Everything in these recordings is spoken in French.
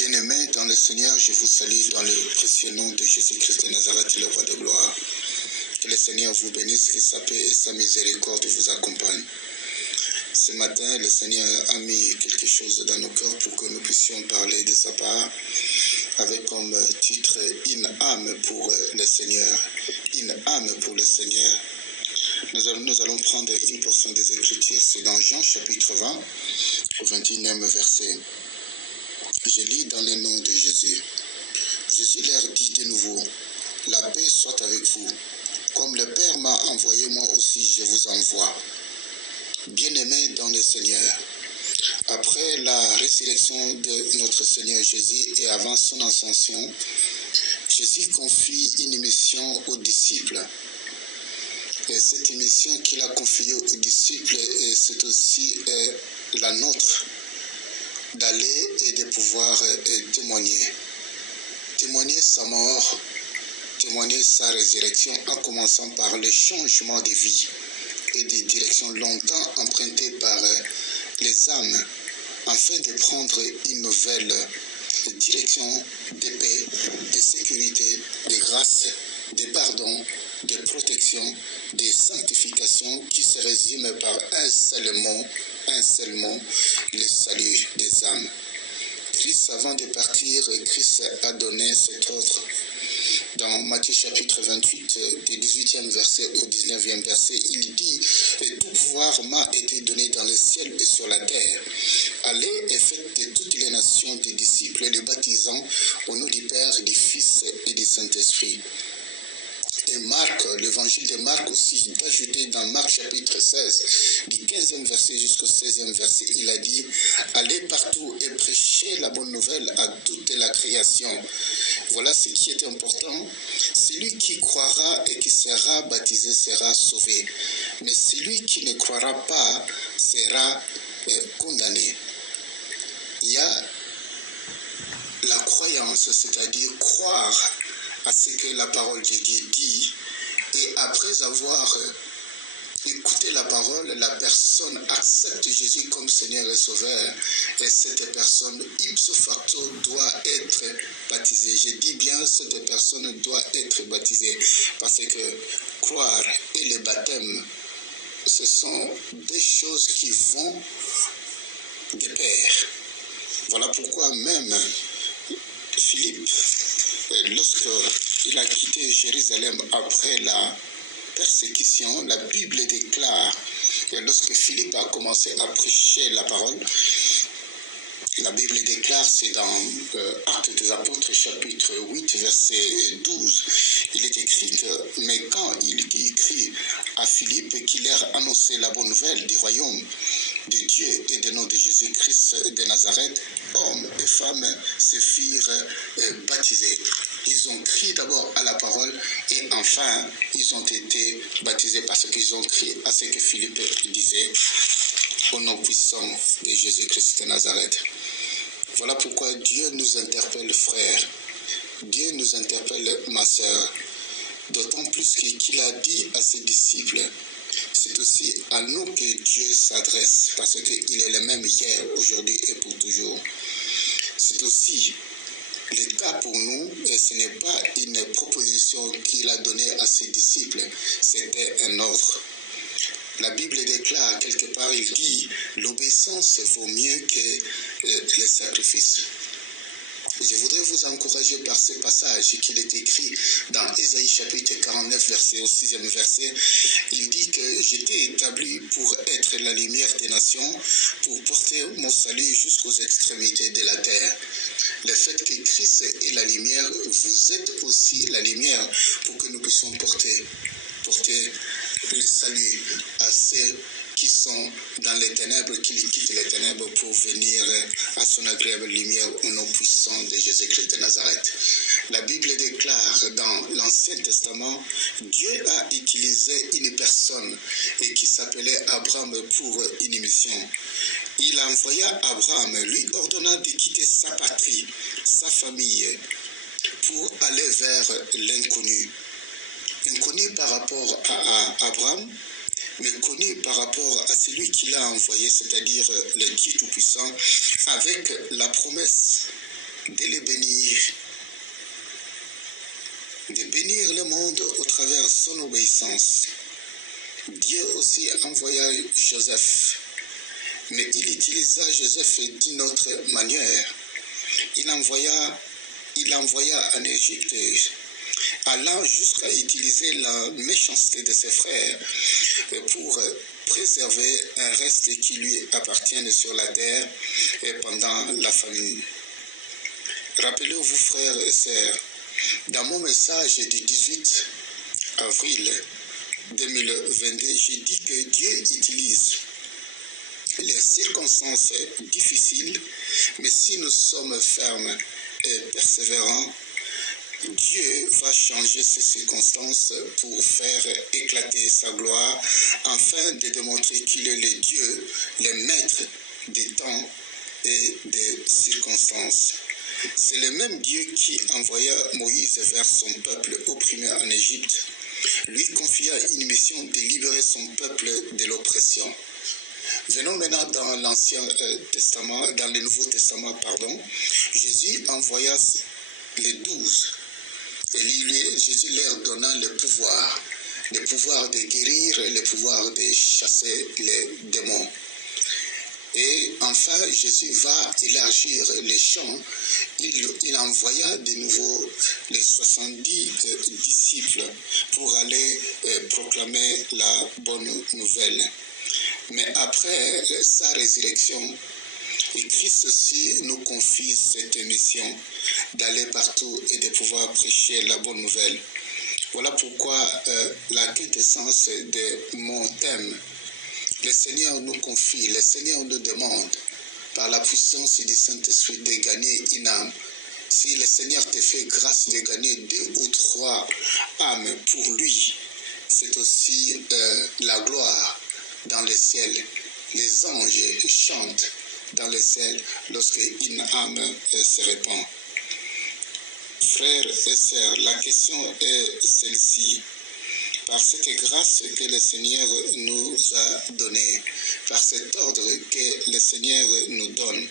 Bien-aimés dans le Seigneur, je vous salue dans le précieux nom de Jésus-Christ de Nazareth, le roi de gloire. Que le Seigneur vous bénisse, que sa paix et sa miséricorde vous accompagnent. Ce matin, le Seigneur a mis quelque chose dans nos cœurs pour que nous puissions parler de sa part, avec comme titre « Une âme pour le Seigneur ». Une âme pour le Seigneur. Nous allons prendre une portion des Écritures, c'est dans Jean chapitre 20, au 21e verset. Je lis dans le nom de Jésus. Jésus leur dit de nouveau, « La paix soit avec vous. Comme le Père m'a envoyé, moi aussi je vous envoie. » Bien-aimés dans le Seigneur, après la résurrection de notre Seigneur Jésus et avant son ascension, Jésus confie une mission aux disciples. Et cette mission qu'il a confiée aux disciples, c'est aussi la nôtre, d'aller et de pouvoir témoigner. Témoigner sa mort, témoigner sa résurrection, en commençant par le changement de vie et des directions longtemps empruntées par les âmes, afin de prendre une nouvelle direction de paix, de sécurité, de grâce, de pardon, de protection, de sanctification qui se résume par un seul mot, le salut des âmes. Christ, avant de partir, Christ a donné cet ordre. Dans Matthieu chapitre 28, du 18e verset au 19e verset, il dit « Tout pouvoir m'a été donné dans le ciel et sur la terre. Allez et faites de toutes les nations des disciples, les baptisant au nom du Père, du Fils et du Saint-Esprit. » Et Marc, l'évangile de Marc aussi, ajouté dans Marc chapitre 16, du 15e verset jusqu'au 16e verset, il a dit « Allez partout et prêchez la bonne nouvelle à toute la création. » Voilà ce qui est important. Celui qui croira et qui sera baptisé sera sauvé. Mais celui qui ne croira pas sera condamné. Il y a la croyance, c'est-à-dire croire à ce que la parole de Dieu dit, et après avoir écouté la parole, la personne accepte Jésus comme Seigneur et Sauveur, et cette personne ipso facto doit être baptisée. Je dis bien, cette personne doit être baptisée, parce que croire et le baptême, ce sont des choses qui vont de pair. Voilà pourquoi même Philippe, lorsqu'il a quitté Jérusalem après la persécution, la Bible déclare que lorsque Philippe a commencé à prêcher la parole, la Bible déclare, c'est dans Actes des Apôtres, chapitre 8, verset 12, il est écrit que, mais quand il écrit à Philippe qu'il leur annonçait la bonne nouvelle du royaume de Dieu et du nom de Jésus-Christ de Nazareth, hommes et femmes se firent baptisés. Ils ont crié d'abord à la parole et enfin ils ont été baptisés parce qu'ils ont crié à ce que Philippe disait au nom puissant de Jésus-Christ de Nazareth. Voilà pourquoi Dieu nous interpelle, frère. Dieu nous interpelle, ma sœur. D'autant plus qu'il a dit à ses disciples, c'est aussi à nous que Dieu s'adresse, parce qu'il est le même hier, aujourd'hui et pour toujours. C'est aussi le cas pour nous, et ce n'est pas une proposition qu'il a donnée à ses disciples, c'était un ordre. La Bible déclare quelque part, il dit, l'obéissance vaut mieux que les sacrifices. Je voudrais vous encourager par ce passage qu'il est écrit dans Ésaïe chapitre 49, verset au 6e verset. Il dit que j'étais établi pour être la lumière des nations, pour porter mon salut jusqu'aux extrémités de la terre. Le fait que Christ est la lumière, vous êtes aussi la lumière pour que nous puissions porter le salut à ceux qui sont dans les ténèbres, qui quittent les ténèbres pour venir à son agréable lumière au nom puissant de Jésus-Christ de Nazareth. La Bible déclare dans l'Ancien Testament, Dieu a utilisé une personne et qui s'appelait Abraham pour une mission. Il envoya Abraham, lui ordonnant de quitter sa patrie, sa famille, pour aller vers l'inconnu. Inconnu par rapport à Abraham, mais connu par rapport à celui qui l'a envoyé, c'est-à-dire le Dieu Tout-Puissant, avec la promesse de les bénir, de bénir le monde au travers de son obéissance. Dieu aussi envoya Joseph, mais il utilisa Joseph d'une autre manière. Il envoya en Égypte, allant jusqu'à utiliser la méchanceté de ses frères pour préserver un reste qui lui appartient sur la terre pendant la famine. Rappelez-vous, frères et sœurs, dans mon message du 18 avril 2022, j'ai dit que Dieu utilise les circonstances difficiles, mais si nous sommes fermes et persévérants, Dieu va changer ces circonstances pour faire éclater sa gloire, afin de démontrer qu'il est le Dieu, le maître des temps et des circonstances. C'est le même Dieu qui envoya Moïse vers son peuple opprimé en Égypte, lui confia une mission de libérer son peuple de l'oppression. Venons maintenant dans l'Ancien Testament, dans le Nouveau Testament, Jésus envoya les 12. Jésus leur donna le pouvoir de guérir, le pouvoir de chasser les démons. Et enfin, Jésus va élargir les champs. Il envoya de nouveau les 70 disciples pour aller proclamer la bonne nouvelle. Mais après sa résurrection, Christ aussi nous confie cette mission d'aller partout et de pouvoir prêcher la bonne nouvelle. Voilà pourquoi la quintessence de mon thème, le Seigneur nous confie, le Seigneur nous demande, par la puissance du Saint-Esprit, de gagner une âme. Si le Seigneur te fait grâce de gagner 2 ou 3 âmes pour lui, c'est aussi la gloire dans le ciel. Les anges chantent dans le ciel lorsqu'une âme se répand. Frères et sœurs, la question est celle-ci. Par cette grâce que le Seigneur nous a donnée, par cet ordre que le Seigneur nous donne,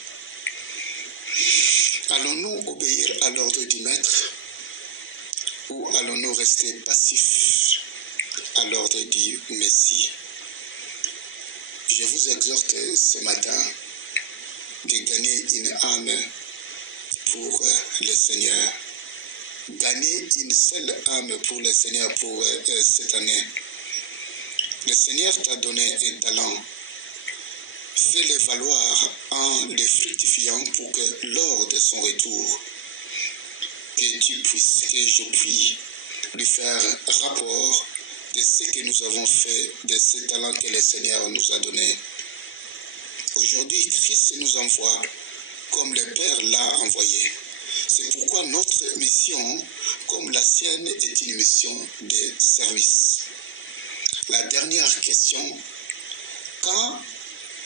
allons-nous obéir à l'ordre du Maître ou allons-nous rester passifs à l'ordre du Messie? Je vous exhorte ce matin de gagner une âme pour le Seigneur. Gagner une seule âme pour le Seigneur pour cette année. Le Seigneur t'a donné un talent. Fais-le valoir en le fructifiant pour que lors de son retour, que je puisse lui faire rapport de ce que nous avons fait, de ce talent que le Seigneur nous a donné. Aujourd'hui, Christ nous envoie comme le Père l'a envoyé. C'est pourquoi notre mission, comme la sienne, est une mission de service. La dernière question, quand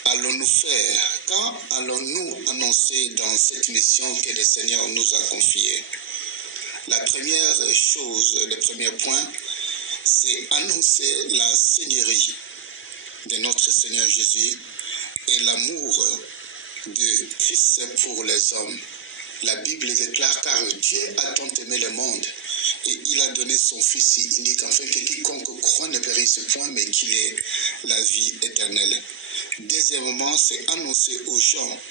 allons-nous faire, quand allons-nous annoncer dans cette mission que le Seigneur nous a confiée? La première chose, le premier point, c'est annoncer la Seigneurie de notre Seigneur Jésus et l'amour de Christ pour les hommes. La Bible déclare, car Dieu a tant aimé le monde et il a donné son Fils unique, afin que quiconque croit ne périsse point, mais qu'il ait la vie éternelle. Deuxièmement, c'est annoncer aux gens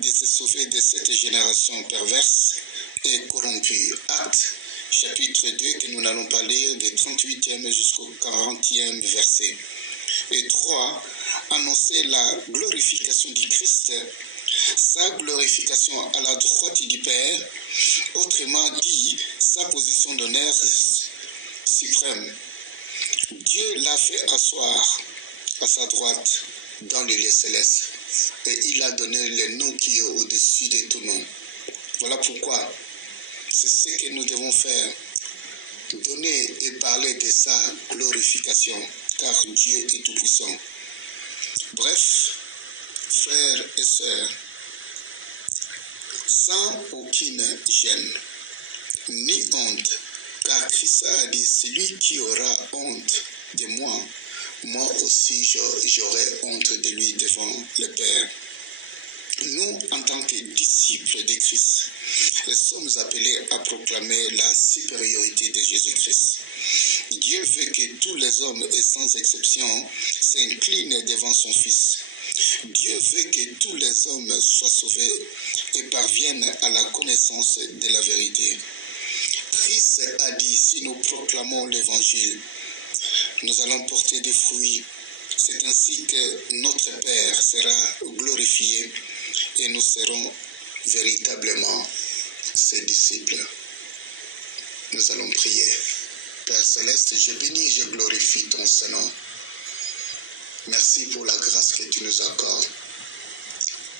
de se sauver de cette génération perverse et corrompue. Actes, chapitre 2, que nous n'allons pas lire, du 38e jusqu'au 40e verset. Et 3, annoncer la glorification du Christ, sa glorification à la droite du Père, autrement dit, sa position d'honneur suprême. Dieu l'a fait asseoir à sa droite dans les lieux célestes et il a donné le nom qui est au-dessus de tout nom. Voilà pourquoi c'est ce que nous devons faire, donner et parler de sa glorification, car Dieu est tout-puissant. Bref, frères et sœurs, sans aucune gêne, ni honte, car Christ a dit, celui qui aura honte de moi, moi aussi j'aurai honte de lui devant le Père. Nous, en tant que disciples de Christ, sommes appelés à proclamer la supériorité de Jésus-Christ. Dieu veut que tous les hommes, et sans exception, s'inclinent devant son Fils. Dieu veut que tous les hommes soient sauvés et parviennent à la connaissance de la vérité. Christ a dit, si nous proclamons l'Évangile, nous allons porter des fruits. C'est ainsi que notre Père sera glorifié et nous serons véritablement ses disciples. Nous allons prier. Père Céleste, je bénis et je glorifie ton Saint-Nom. Merci pour la grâce que tu nous accordes.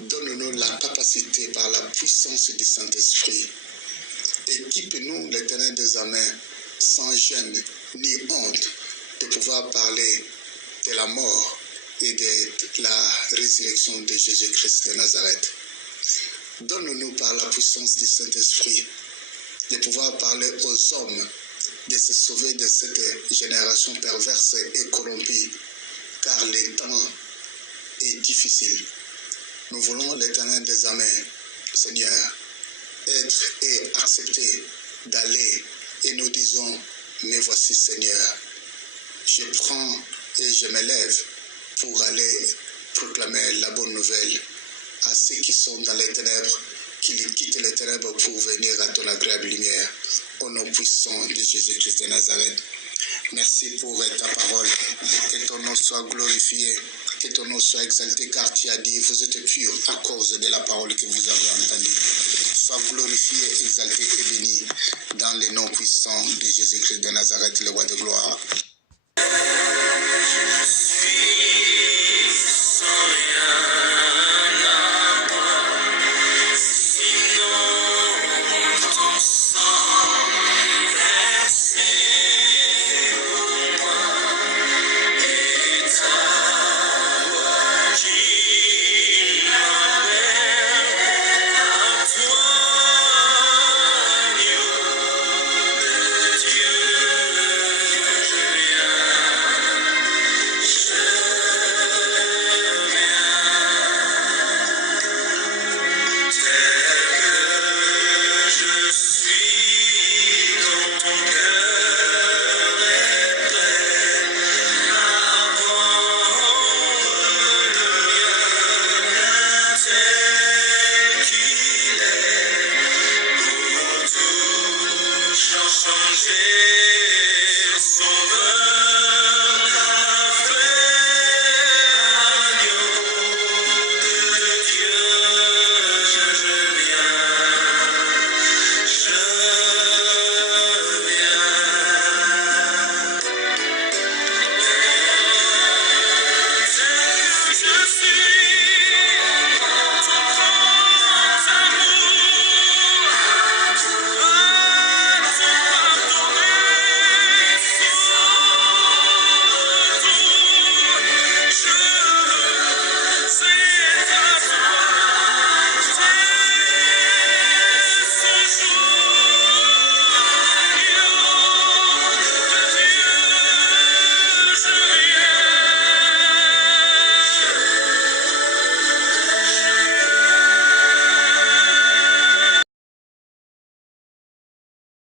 Donne-nous la capacité par la puissance du Saint-Esprit. Équipe-nous, l'Éternel des Amens, sans gêne ni honte, de pouvoir parler de la mort et de la résurrection de Jésus-Christ de Nazareth. Donne-nous par la puissance du Saint-Esprit de pouvoir parler aux hommes de se sauver de cette génération perverse et corrompue, car le temps est difficile. Nous voulons, l'Éternel des Amens, Seigneur, être et accepter d'aller, et nous disons, mais voici Seigneur, je prends et je m'élève pour aller proclamer la bonne nouvelle à ceux qui sont dans les ténèbres, qu'ils quittent les ténèbres pour venir à ton agréable lumière, au nom puissant de Jésus-Christ de Nazareth. Merci pour ta parole, que ton nom soit glorifié, que ton nom soit exalté, car tu as dit, vous êtes purs à cause de la parole que vous avez entendue. Sois glorifié, exalté et béni dans le nom puissant de Jésus-Christ de Nazareth, le roi de gloire.